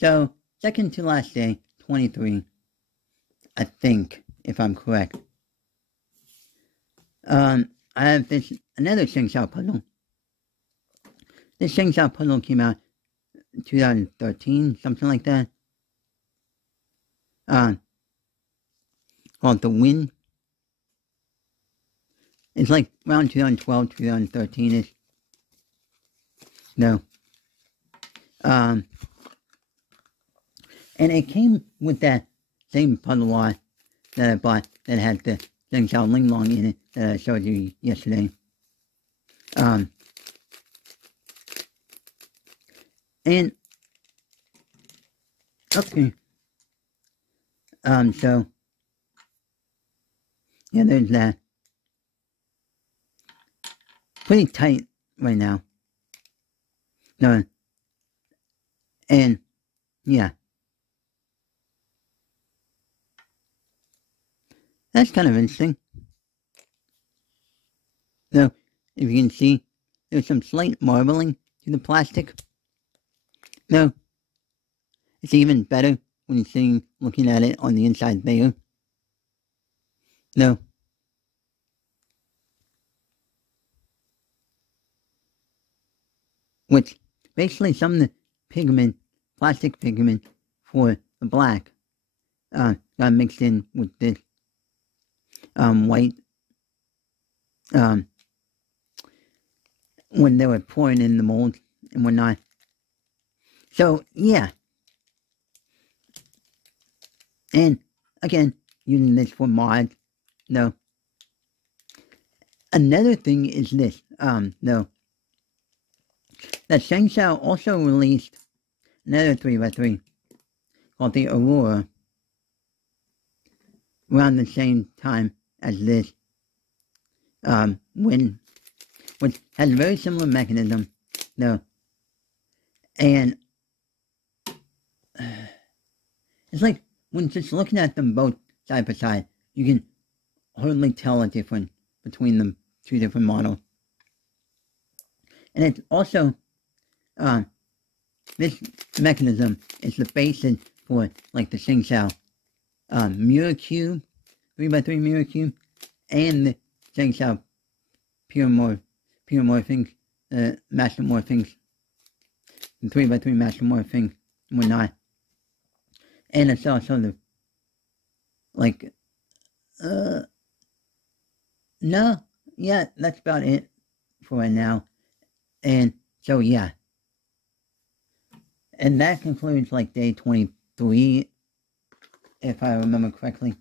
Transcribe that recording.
So, second to last day, 23. I think, if I'm correct. I have another Sheng-Xiao puzzle. This Sheng-Xiao puzzle came out in 2013, something like that. Called The Wind. It's like around 2012, 2013-ish. No. And it came with that same puzzle art that I bought that had the Sheng-Xiao Ling Long in it that I showed you yesterday. And okay. So yeah, there's that. Pretty tight right now. No. And yeah. That's kind of interesting. So, if you can see, there's some slight marbling to the plastic. No, it's even better when you're looking at it on the inside there. No. Which, basically some of the pigment, plastic pigment for the black, got mixed in with this, white, when they were pouring in the mold and whatnot. So, yeah. And, again, using this for mods. No. Another thing is this, no. That Sheng-Xiao also released another 3x3 called the Aurora around the same time as this. Which has a very similar mechanism, no. And it's like when just looking at them both side by side, you can hardly tell a difference between the two different models. And it's also, this mechanism is the basis for like the Sheng-Xiao mirror cube, 3x3 mirror cube, and the Sheng-Xiao pure morphing, master morphings, the 3x3 master morphing, and whatnot. And it's also the, like, no, yeah, that's about it for right now. And so, yeah. And that concludes, like, day 23, if I remember correctly.